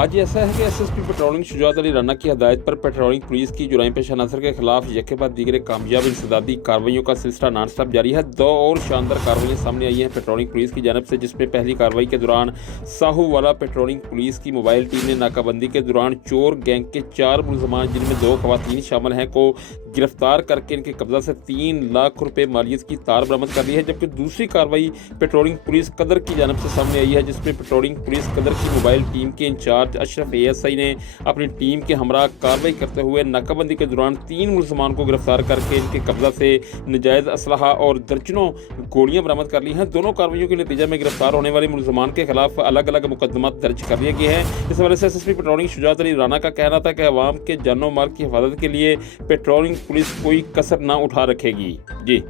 आज ऐसा है कि एसएसपी पेट्रोलिंग शुजात अली राना की हदायत पर पेट्रोलिंग पुलिस की जुराइम पेश अनासर के खिलाफ यके बाद दीगर कामयाब इंसदादी कार्रवाइयों का सिलसिला नॉन स्टॉप जारी है। दो और शानदार कार्रवाइयाँ सामने आई हैं पेट्रोलिंग पुलिस की जानब से, जिसमें पहली कार्रवाई के दौरान साहूवाला पेट्रोलिंग पुलिस की मोबाइल टीम ने नाकाबंदी के दौरान चोर गैंग के 4 मुलजमान, जिनमें 2 खवातीन शामिल हैं, को गिरफ्तार करके इनके कब्जा से 3 लाख रुपए मालियत की तार बरामद कर ली है। जबकि दूसरी कार्रवाई पेट्रोलिंग पुलिस कदर की जानब से सामने आई है, जिसमें पेट्रोलिंग पुलिस कदर की मोबाइल टीम के इंचार्ज अशरफ एएसआई ने अपनी टीम के हमरा कार्रवाई करते हुए नाकाबंदी के दौरान 3 मुलजमान को गिरफ्तार करके इनके कब्जा से नजायज़ असलहा और दर्जनों गोलियां बरामद कर ली हैं। दोनों कार्रवाइयों के नतीजे में गिरफ्तार होने वाले मुलजमान के खिलाफ अलग अलग मुकदमा दर्ज कर लिए गए हैं। इस हवाले से एसएसपी पेट्रोलिंग शुजात अली राना का कहना था कि अवाम के जानो माल की हिफाजत के लिए पेट्रोलिंग पुलिस कोई कसर ना उठा रखेगी।